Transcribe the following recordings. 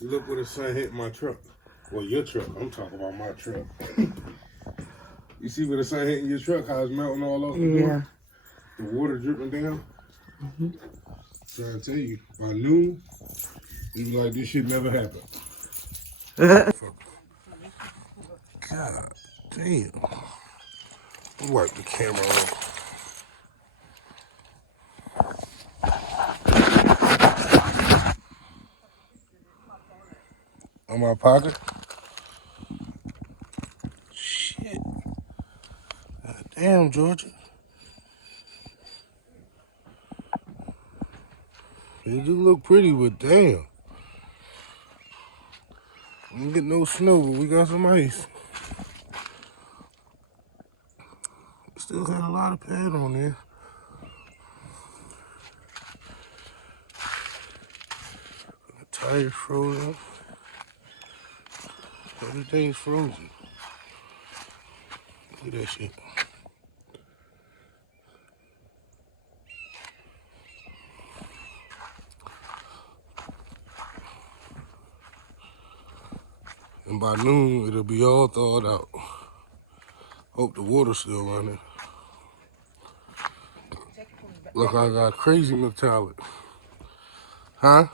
Look where the sun hit my truck. Well, your truck. I'm talking about my truck. You see where the sun hitting your truck, how it's melting all over the door? The water dripping down? Trying to tell you, by noon, you be like, this shit never happened. God damn. Wipe the camera off. On my pocket? Shit. God damn, Georgia. It do look pretty, but damn. We didn't get no snow, but we got some ice. Still had a lot of pad on there. The tires frozen. Everything's frozen. Look at that shit. And by noon, it'll be all thawed out. Hope the water's still running. Look, I got crazy metallic. Huh?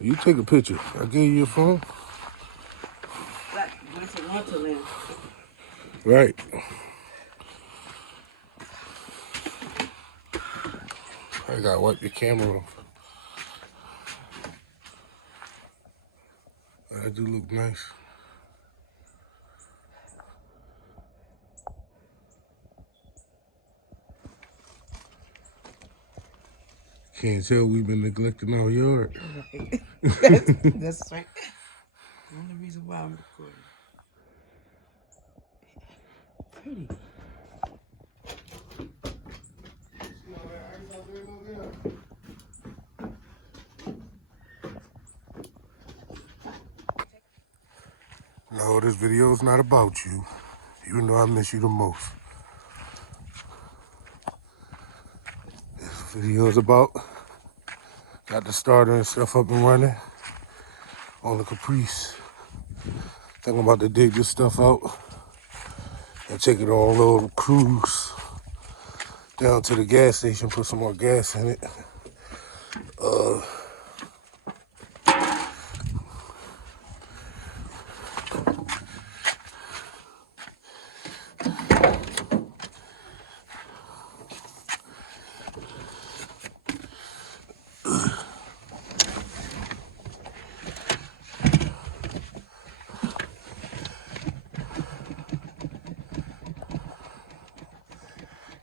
You take a picture. I gave you your phone. Right. I gotta wipe your camera off. That do look nice. Can't tell we've been neglecting our yard. That's right. The only reason why I'm recording. Pretty. No, this video is not about you, even though I miss you the most. This video is about, got the starter and stuff up and running on the Caprice. Thinking about to dig this stuff out and take it on a little cruise down to the gas station, put some more gas in it.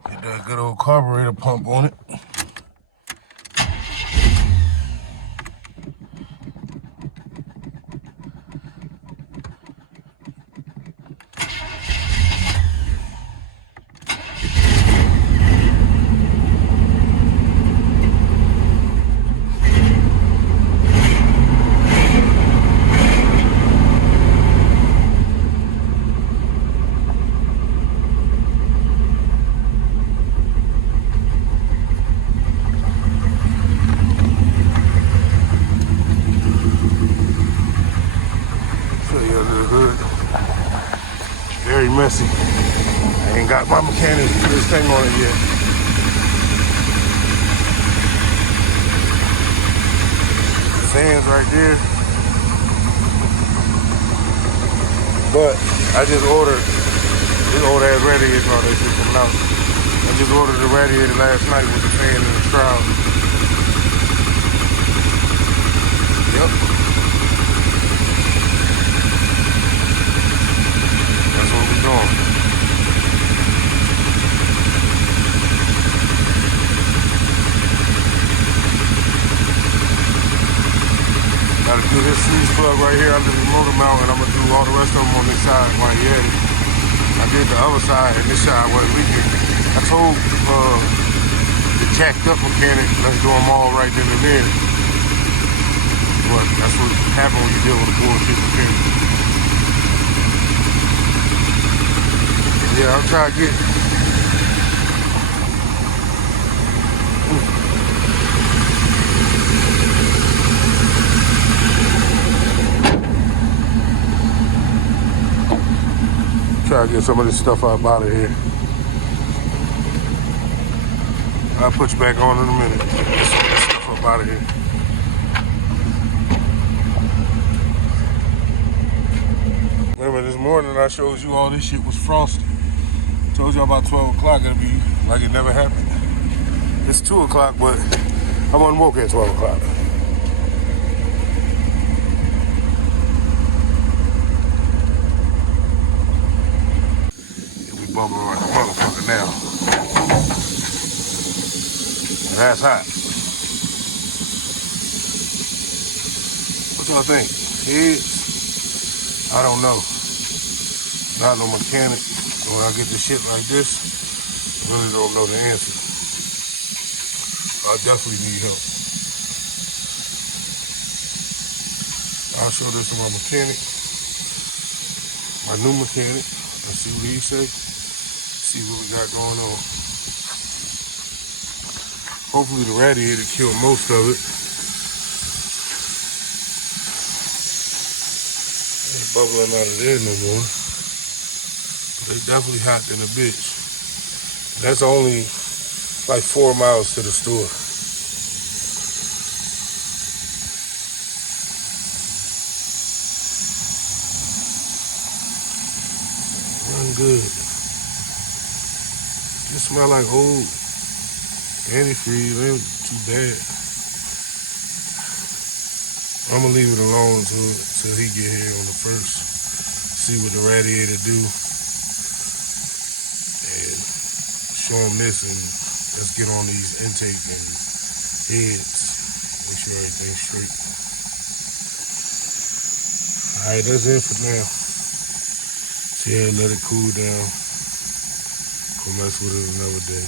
Get that good old carburetor pump on it. Very messy. I ain't got my mechanic put this thing on it yet. The fans right there. But I just ordered this old ass radiator and all that shit coming out. I just ordered the radiator last night with the fan and the shroud. Yep. That's what we're doing. Gotta do this fuse plug right here under the motor mount, and I'm gonna do all the rest of them on this side while you're at it. I did the other side, and this side wasn't leaking. I told the jacked up mechanic, let's do them all right then and there. But that's what happens when you deal with a bullshit mechanic. Yeah, I'm trying to get. Try to get some of this stuff up out of here. I'll put you back on in a minute. Get some of this stuff up out of here. Remember this morning I showed you all this shit was frosty. Told you about 12 o'clock it'll be like it never happened. It's 2 o'clock, but I wasn't woke at 12 o'clock. We bubbling like a motherfucker now. That's hot. What y'all think? Heads? I don't know. Not no mechanic. So when I get the shit like this, I really don't know the answer. I definitely need help. I'll show this to my mechanic, my new mechanic, and see what he say. See what we got going on. Hopefully the radiator killed most of it. Ain't bubbling out of there no more. They definitely hot than a bitch. That's only like 4 miles to the store. Run good. Just smell like old antifreeze. Ain't too bad. I'm gonna leave it alone till he get here on the first. See what the radiator do. And show him this, and let's get on these intake and heads. Make sure everything's straight. Alright, that's it for now. So yeah, let it cool down. Go mess with it another day.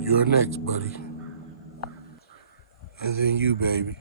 You're next, buddy. And then you, baby.